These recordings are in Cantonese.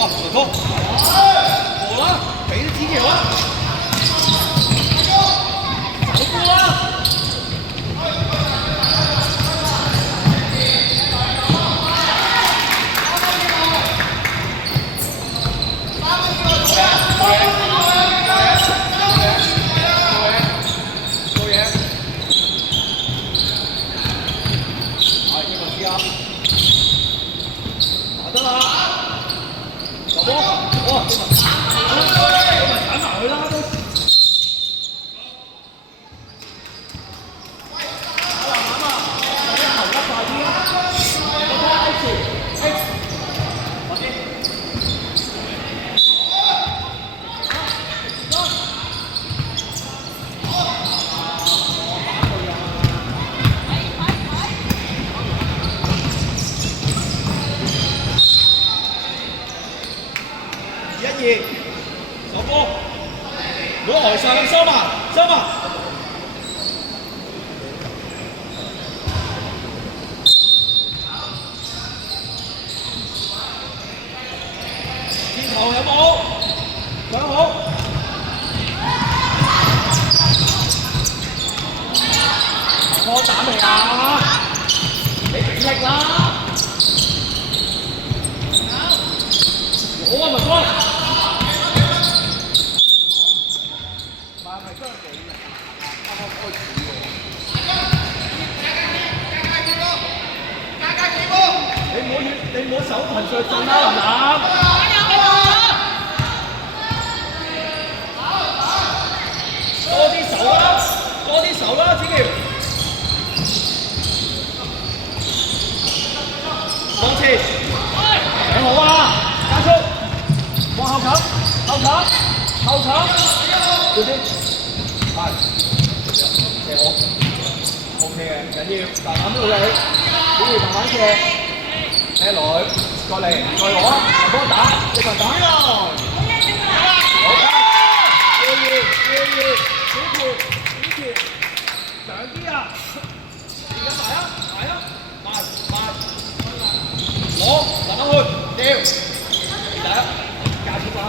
好啊，順風，過啦，俾啲指條啊，走波啦！得啦，走波，哇！你咪鏟埋佢啦都。2-2，手波，唔好呆晒咁收埋，收埋。箭頭有冇？上好。波打未啊？你俾力啦！好啊，文哥。你唔好手騰上進啦，林南。多啲手啦，多啲手啦，子喬。往前，挺好啊，加速，往後冚，後冚，後冚，小心，係，射好 ，OK 嘅，唔緊要，慢慢努力，小喬慢慢射。車女過嚟，再攞，幫打，一個打。好，小葉，長啲啊！而家埋啊，攞，慢慢去，掉，第一，加速啦。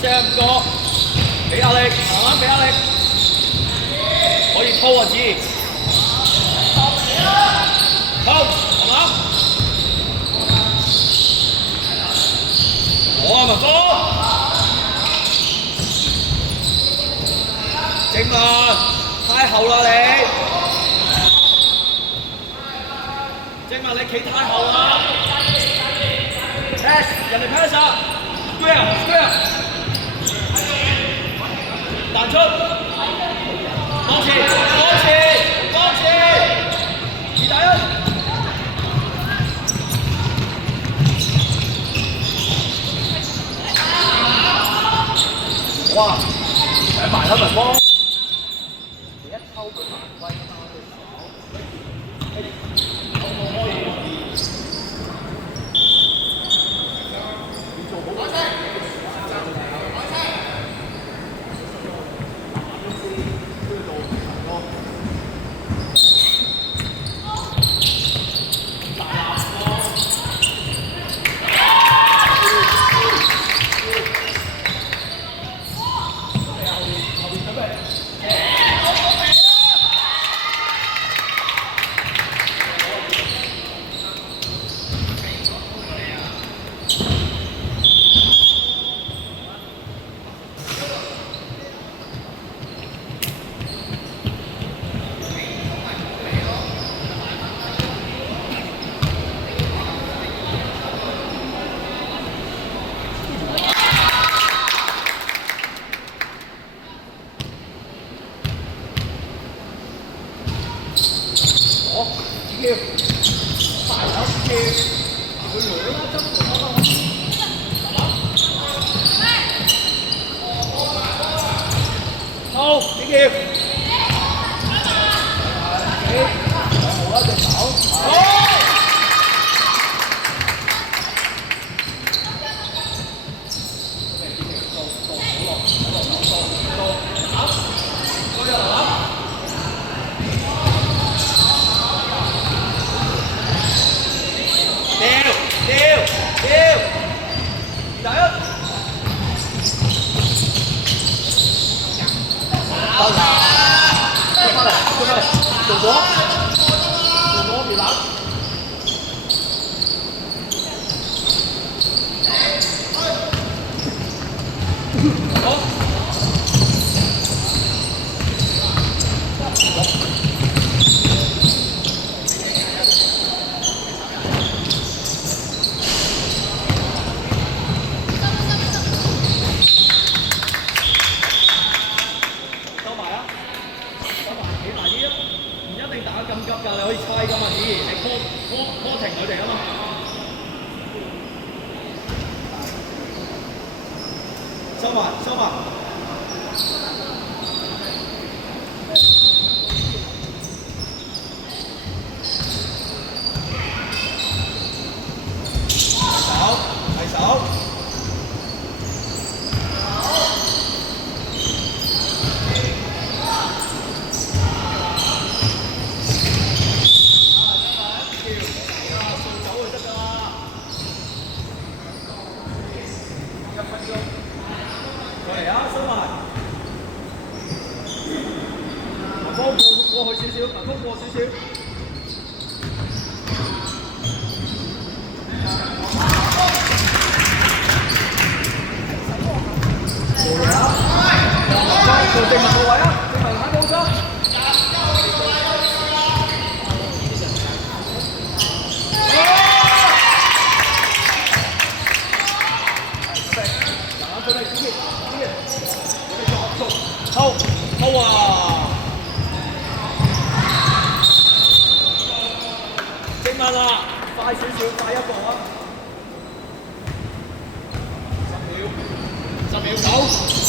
射唔過，俾壓力，慢慢俾壓力，可以拖啊，子，拖，係嘛？好啊，文峰，正文，太後啦你，正文你企太後啦 ，pass 人哋 pass 啊 ，square， 彈出，往前，2打1。哇！上埋啦，文峰，你一抽佢犯規㗎嘛，好，幾條？好啦，隻手。好。做咗，別冷。好。收埋啊！收埋，企埋啲啊！唔一定打咁急㗎，你可以猜㗎嘛，子怡，你 call 停佢哋啊嘛。收埋，收埋。提手。過嚟啊，收埋。文峰過去少少，文峰過少少。過嚟啊！做正文個位啊，正文喺高心。抽啊！正文啦，快少少，快一步啊！10秒9。